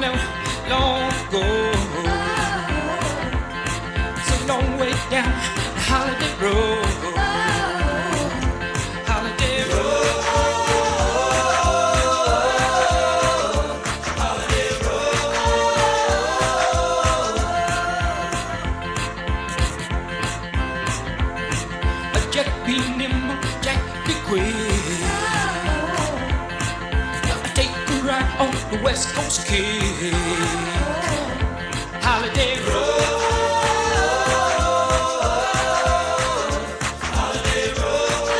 found them long ago. It's a long way down the Holiday Road. Holiday Road. Holiday Road. Jack be nimble, Jack be quick. Take a ride on the West Coast Kick. Holiday Road. Holiday Road.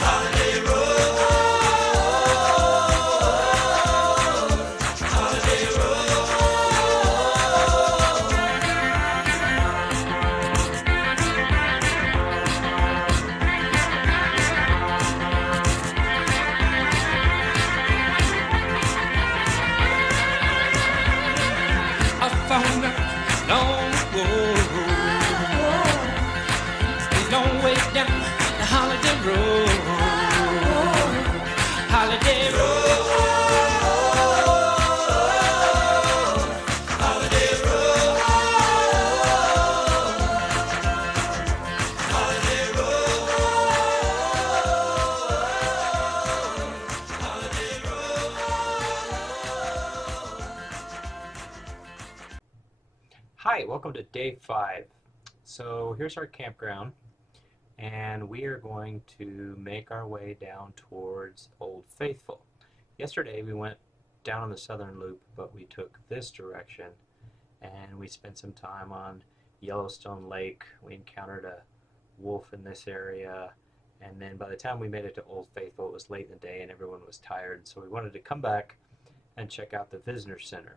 Holiday Road. Holiday Road. I found a long road, a long way down the Holiday Road. Holiday Road. Holiday Road. Holiday Road. Holiday Road. Hi, welcome to day 5. So here's our campground, and we are going to make our way down towards Old Faithful. Yesterday we went down on the southern loop, but we took this direction and we spent some time on Yellowstone Lake. We encountered a wolf in this area, and then by the time we made it to Old Faithful it was late in the day and everyone was tired, so we wanted to come back and check out the visitor center.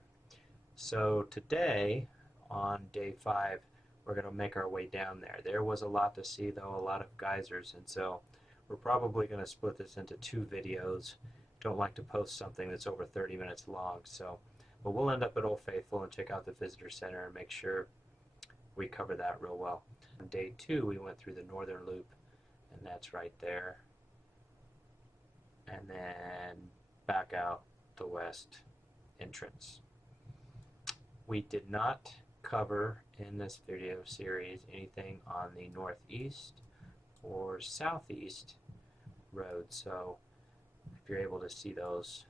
So today, on day 5, we're going to make our way down there. There was a lot to see though, a lot of geysers, and so we're probably going to split this into 2 videos. Don't like to post something that's over 30 minutes long, but we'll end up at Old Faithful and check out the visitor center and make sure we cover that real well. On day 2 we went through the northern loop, and that's right there, and then back out the west entrance. We did not cover in this video series anything on the northeast or southeast roads, so if you're able to see those,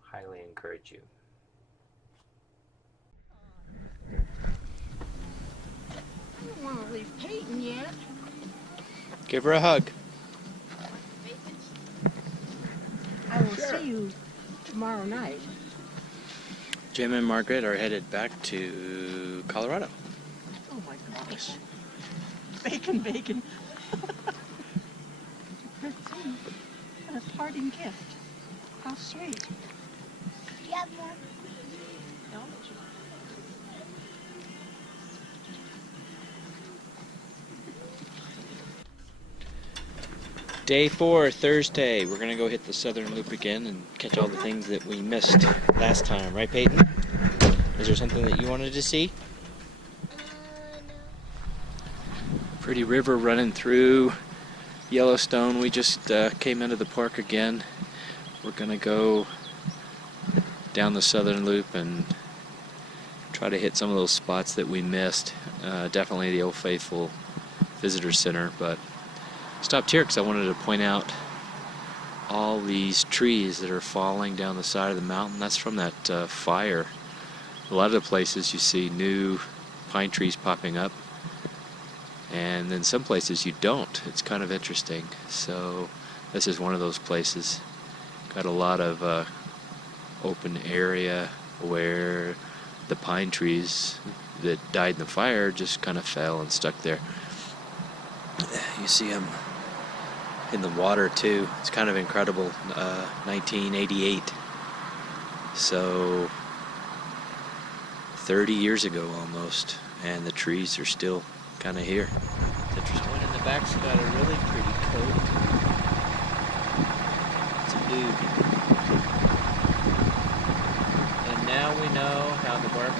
highly encourage you. I don't want to leave Peyton yet. Give her a hug. I will see you tomorrow night. Jim and Margaret are headed back to Colorado. Oh my gosh. Bacon, bacon. What a parting gift. How sweet. Do you have more? No. Day 4, Thursday. We're going to go hit the southern loop again and catch all the things that we missed last time. Right, Peyton? Is there something that you wanted to see? No. Pretty river running through Yellowstone. We just came into the park again. We're going to go down the southern loop and try to hit some of those spots that we missed. Definitely the Old Faithful Visitor Center, but stopped here because I wanted to point out all these trees that are falling down the side of the mountain. That's from that fire. A lot of the places you see new pine trees popping up, and then some places you don't. It's kind of interesting. So this is one of those places. Got a lot of open area where the pine trees that died in the fire just kind of fell and stuck there. You see them in the water too. It's kind of incredible. 1988. So 30 years ago almost, and the trees are still kind of here. It's interesting. One in the back's got a really pretty coat. It's a dude. And now we know how the bark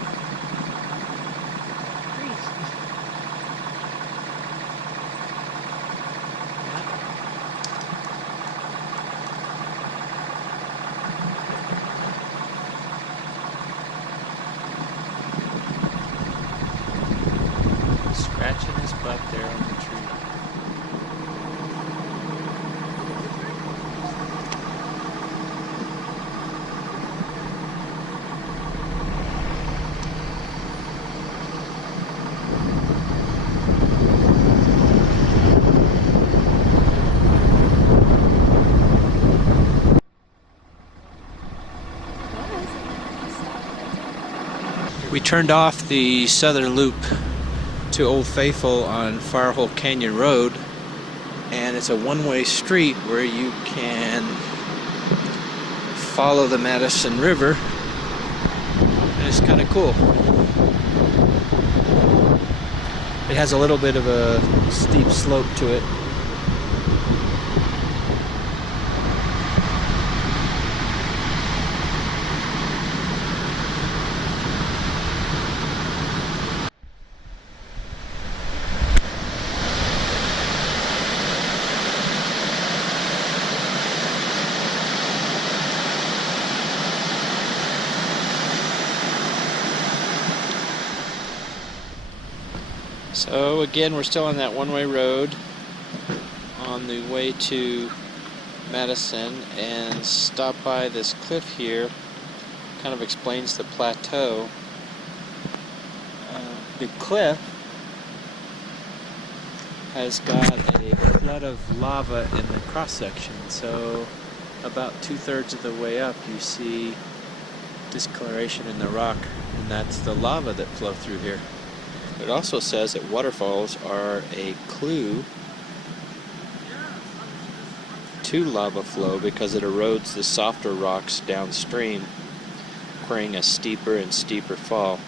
there on the tree. We turned off the southern loop to Old Faithful on Firehole Canyon Road, and it's a one-way street where you can follow the Madison River, and it's kind of cool. It has a little bit of a steep slope to it. So again, we're still on that one-way road on the way to Madison, and stop by this cliff here. Kind of explains the plateau. The cliff has got a flood of lava in the cross section, so about 2/3 of the way up you see discoloration in the rock, and that's the lava that flowed through here. It also says that waterfalls are a clue to lava flow because it erodes the softer rocks downstream, creating a steeper and steeper fall.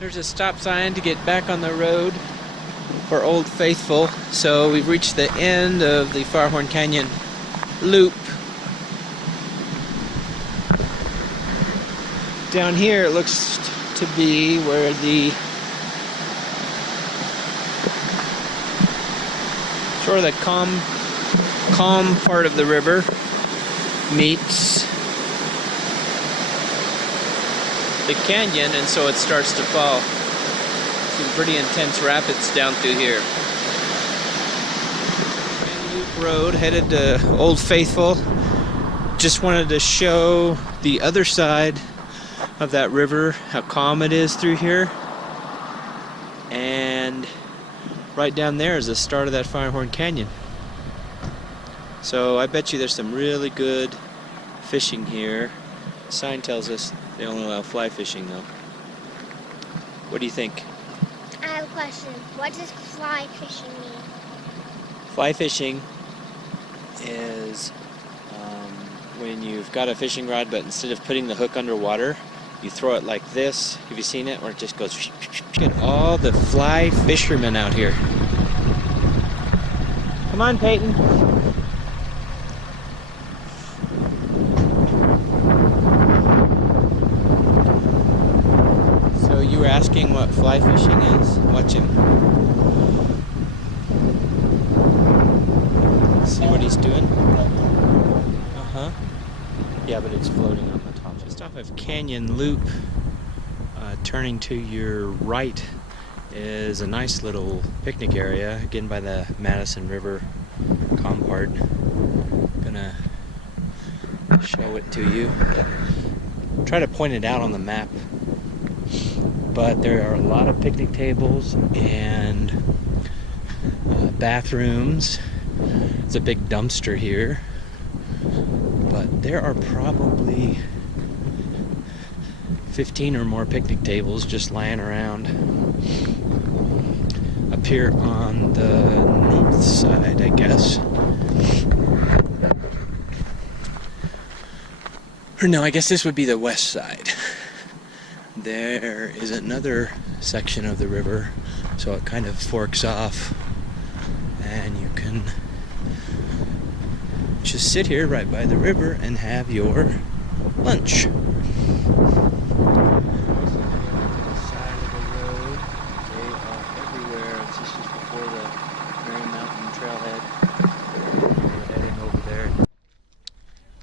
There's a stop sign to get back on the road for Old Faithful. So we've reached the end of the Firehorn Canyon loop. Down here it looks to be where the sort of the calm part of the river meets the canyon, and so it starts to fall. Some pretty intense rapids down through here. Loop Road headed to Old Faithful. Just wanted to show the other side of that river, how calm it is through here. And right down there is the start of that Firehorn Canyon. So I bet you there's some really good fishing here. The sign tells us they only allow fly fishing though. What do you think? I have a question. What does fly fishing mean? Fly fishing is when you've got a fishing rod, but instead of putting the hook underwater, you throw it like this. Have you seen it? Where it just goes. Look at all the fly fishermen out here. Come on, Peyton. So you were asking what fly fishing is? Watch him. See what he's doing? Uh-huh. Yeah, but it's floating on the top. Just off of Canyon Loop, turning to your right is a nice little picnic area, again by the Madison River compart. Gonna show it to you. Try to point it out on the map. But there are a lot of picnic tables and bathrooms. There's a big dumpster here. But there are probably 15 or more picnic tables just lying around up here on the north side, I guess. Or no, I guess this would be the west side. There is another section of the river, so it kind of forks off, and you can just sit here right by the river and have your lunch.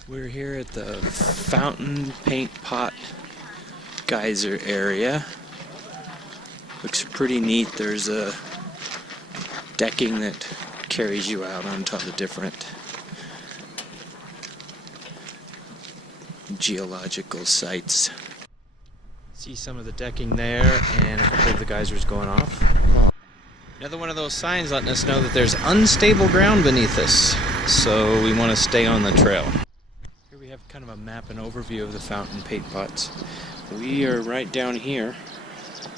We're here at the fountain paint pot geyser area. Looks pretty neat. There's a decking that carries you out onto the different geological sites. See some of the decking there and a couple of the geysers going off. Another one of those signs letting us know that there's unstable ground beneath us, so we want to stay on the trail. Here we have kind of a map and overview of the fountain paint pots. We are right down here,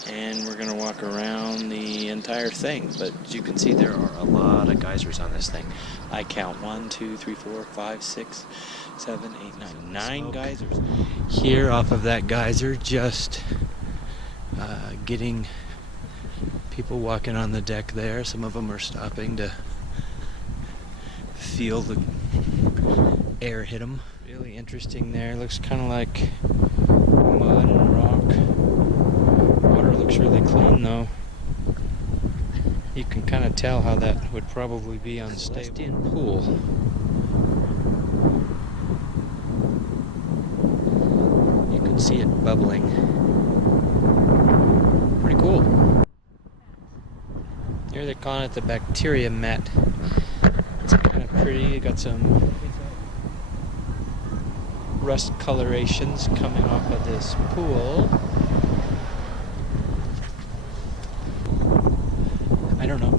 and we're going to walk around the entire thing. But as you can see, there are a lot of geysers on this thing. I count 1, 2, 3, 4, 5, 6, 7, 8, 9. 9 geysers. Here off of that geyser, just getting people walking on the deck there. Some of them are stopping to feel the air hit them. Really interesting there. Looks kind of like mud and rock. Water looks really clean though. You can kind of tell how that would probably be unstable. Celestian pool. You can see it bubbling. Pretty cool. Here they're calling it the bacteria mat. It's kind of pretty. Got some rust colorations coming off of this pool. I don't know.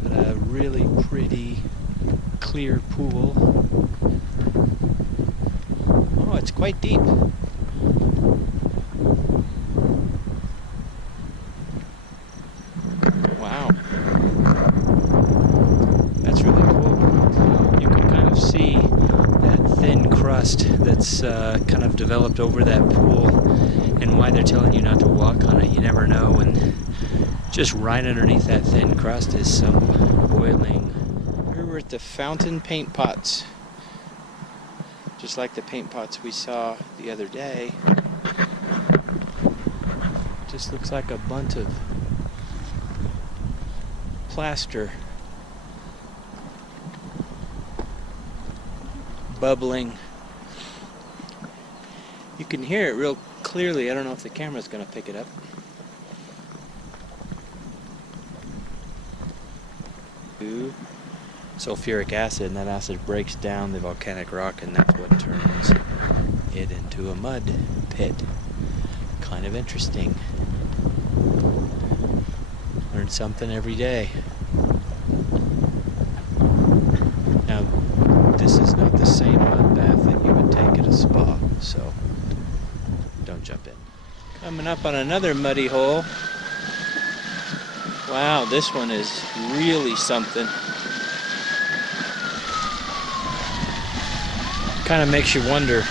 Got a really pretty clear pool. Oh, it's quite deep. Wow. That's really cool. You can kind of see that thin crust that's kind of developed over that pool, and why they're telling you not to walk on it, you never know. And just right underneath that thin crust is some boiling. Here we're at the fountain paint pots. Just like the paint pots we saw the other day. Just looks like a bunch of plaster bubbling. You can hear it real clearly. I don't know if the camera's going to pick it up. Sulfuric acid, and that acid breaks down the volcanic rock, and that's what turns it into a mud pit. Kind of interesting. Learn something every day. Now, this is not the same mud bath that you would take at a spa, so don't jump in. Coming up on another muddy hole. Wow, this one is really something. Kind of makes you wonder,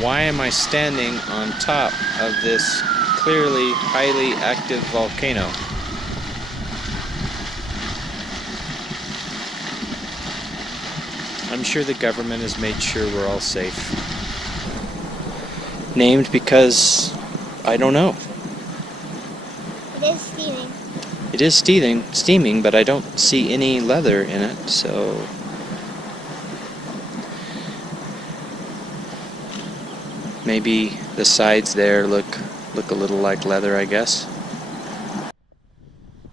why am I standing on top of this clearly highly active volcano? I'm sure the government has made sure we're all safe. Named because I don't know. It is steaming. It is steaming, but I don't see any leather in it, so maybe the sides there look a little like leather, I guess.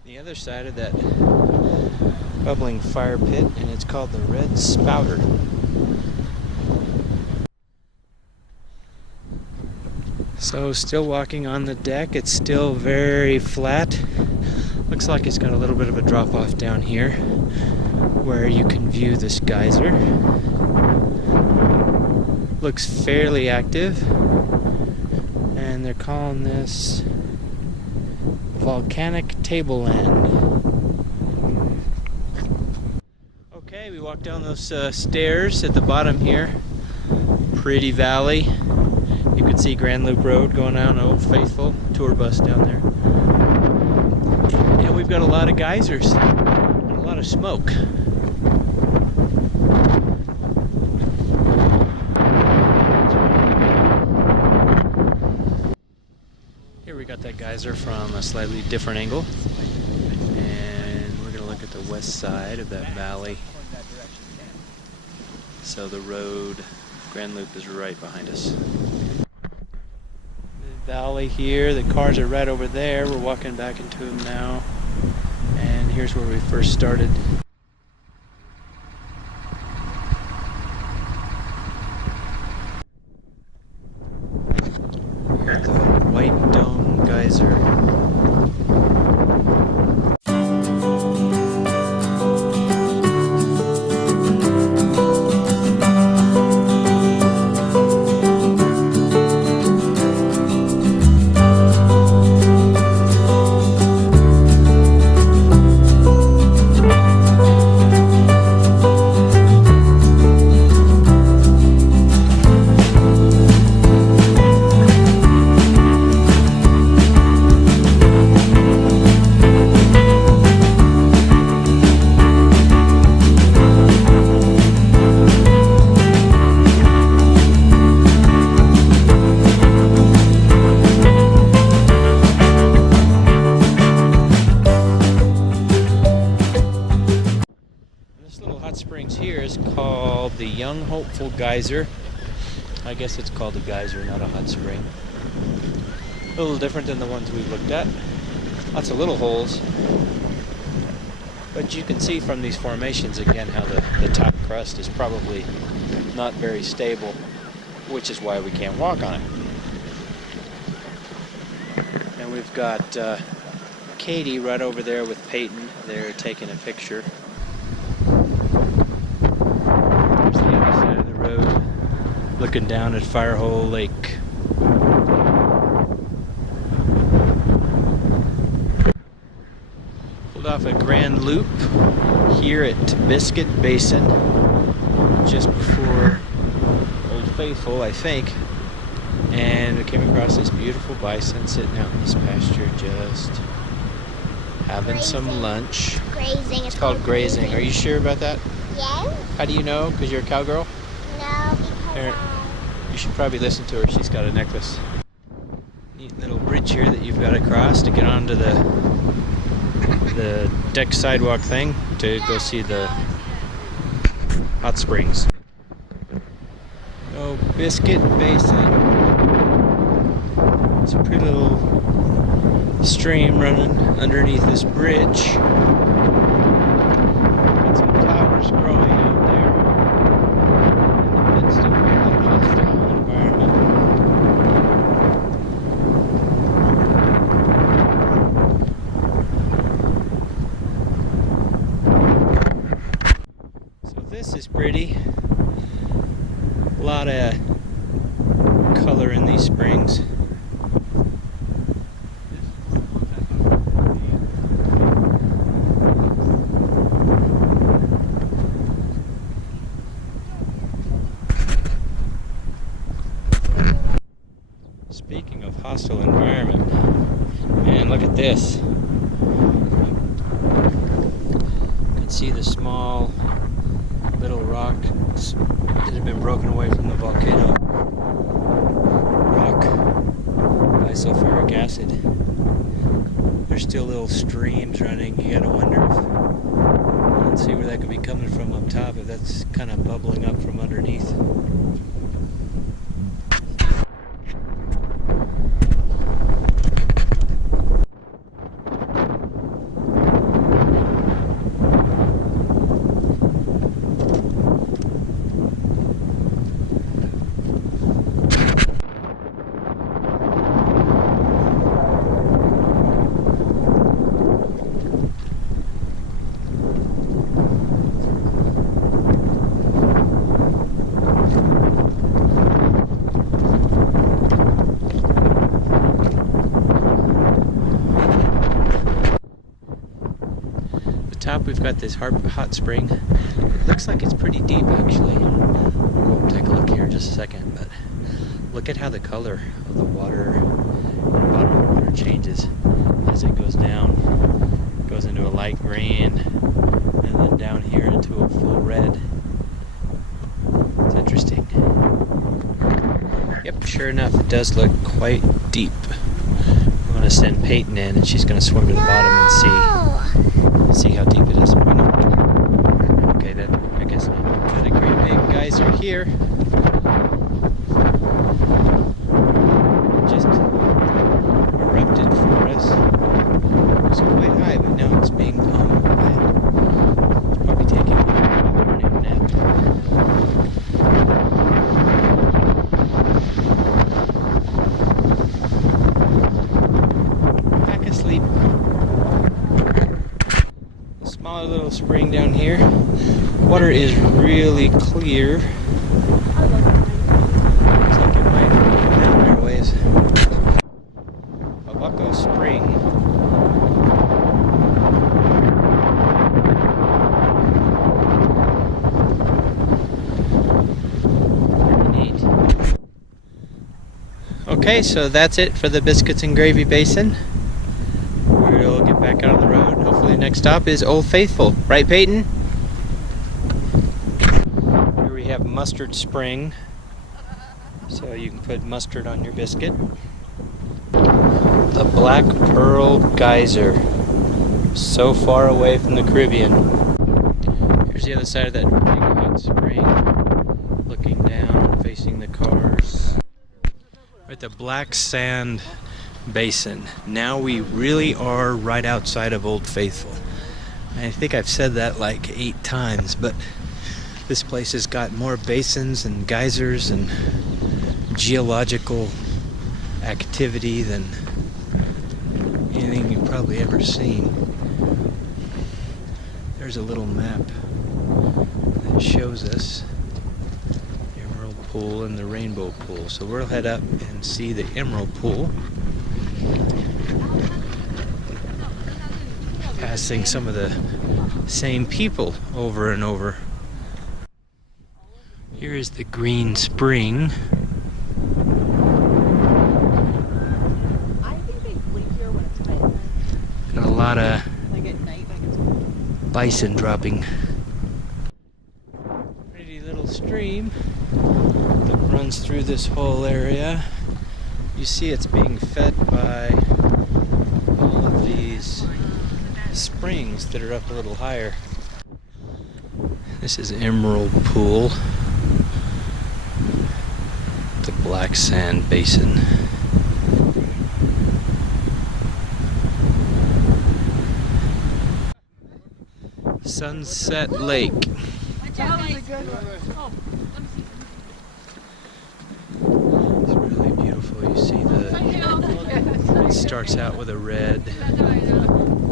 The other side of that bubbling fire pit, and it's called the Red Spouter. So still walking on the deck. It's still very flat. Looks like it's got a little bit of a drop off down here where you can view this geyser. Looks fairly active, and they're calling this volcanic tableland. Okay, we walked down those stairs at the bottom here. Pretty valley. You can see Grand Loop Road going down Old Faithful, tour bus down there. And we've got a lot of geysers. lot of smoke. Here we got that geyser from a slightly different angle. And we're going to look at the west side of that valley. So the road, Grand Loop, is right behind us. The valley here, the cars are right over there. We're walking back into them now. And here's where we first started. The White Dome Geyser. Springs here is called the Young Hopeful Geyser. I guess it's called a geyser, not a hot spring. A little different than the ones we've looked at. Lots of little holes. But you can see from these formations again how the top crust is probably not very stable, which is why we can't walk on it. And we've got Katie right over there with Peyton. They're taking a picture. Looking down at Firehole Lake. Pulled off a Grand Loop here at Biscuit Basin just before Old Faithful, I think. And we came across this beautiful bison sitting out in this pasture just having some lunch. Grazing. It's called grazing. Are you sure about that? Yes. How do you know? Because you're a cowgirl? No, because You should probably listen to her. She's got a necklace. Neat little bridge here that you've got to cross to get onto the deck sidewalk thing to go see the hot springs. Oh, Biscuit Basin. It's a pretty little stream running underneath this bridge. Got some flowers growing out there in the midst of a hostile environment. So this is pretty. A lot of color in these springs. Speaking of hostile environment, man, look at this. You can see the small little rocks that have been broken away from the volcano. Rock bisulfuric acid. There's still little streams running. You gotta wonder if, let's see where that could be coming from up top, if that's kind of bubbling up from underneath. Top, we've got this hot spring. It looks like it's pretty deep, actually. We'll go take a look here in just a second, but look at how the color of the water, the bottom of the water changes as it goes down. It goes into a light green, and then down here into a full red. It's interesting. Yep, sure enough, it does look quite deep. I'm going to send Peyton in, and she's going to swim to the bottom and see how deep it is. Okay, then I guess not. Got a great big geyser here. Just erupted for us. It was quite high, but now it's being pumped. It's probably taking a morning nap. Back asleep. A smaller little spring down here. Water is really clear. Looks like it might go down there a ways. Babaco Spring. Neat. Okay, so that's it for the Biscuits and Gravy Basin. We'll get back out on the road. Hopefully the next stop is Old Faithful. Right, Peyton? Here we have Mustard Spring. So you can put mustard on your biscuit. The Black Pearl Geyser. So far away from the Caribbean. Here's the other side of that big hot spring. Looking down, facing the cars. We're at the Black Sand Basin. Now we really are right outside of Old Faithful. I think I've said that like 8 times, but this place has got more basins and geysers and geological activity than anything you've probably ever seen. There's a little map that shows us the Emerald Pool and the Rainbow Pool. So we'll head up and see the Emerald Pool. Passing some of the same people over and over. Here is the Green Spring. Got a lot of bison dropping. Pretty little stream that runs through this whole area. You see it's being fed by all of these springs that are up a little higher. This is Emerald Pool, the Black Sand Basin. Sunset Lake. It's really beautiful. You see it starts out with a red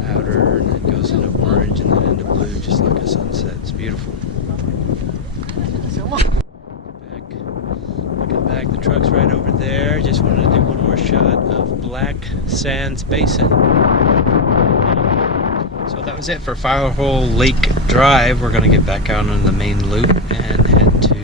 outer and then goes into orange and then into blue, just like a sunset. It's beautiful. Looking back, the truck's right over there. Just wanted to do one more shot of Black Sands Basin. So that was it for Firehole Lake Drive. We're going to get back out on the main loop and head to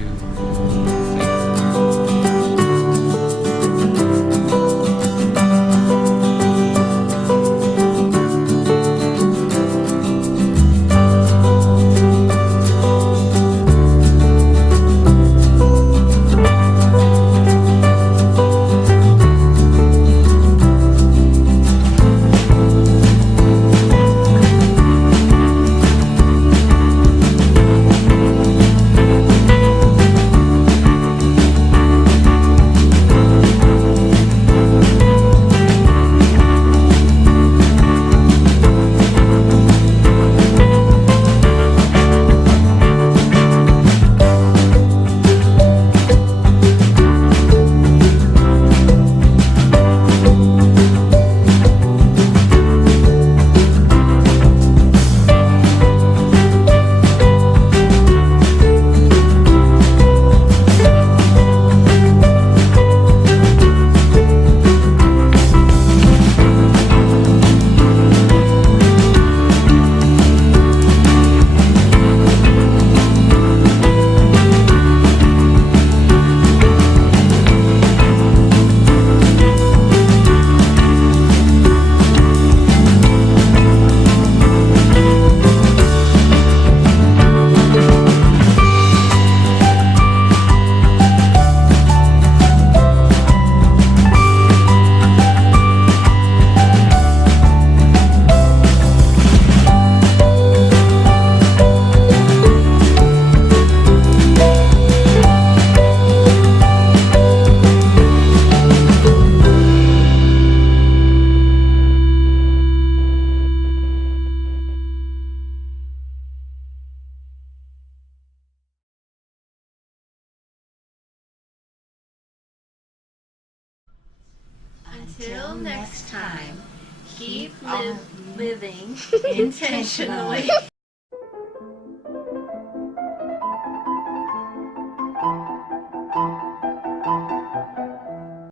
Until next time, keep living intentionally.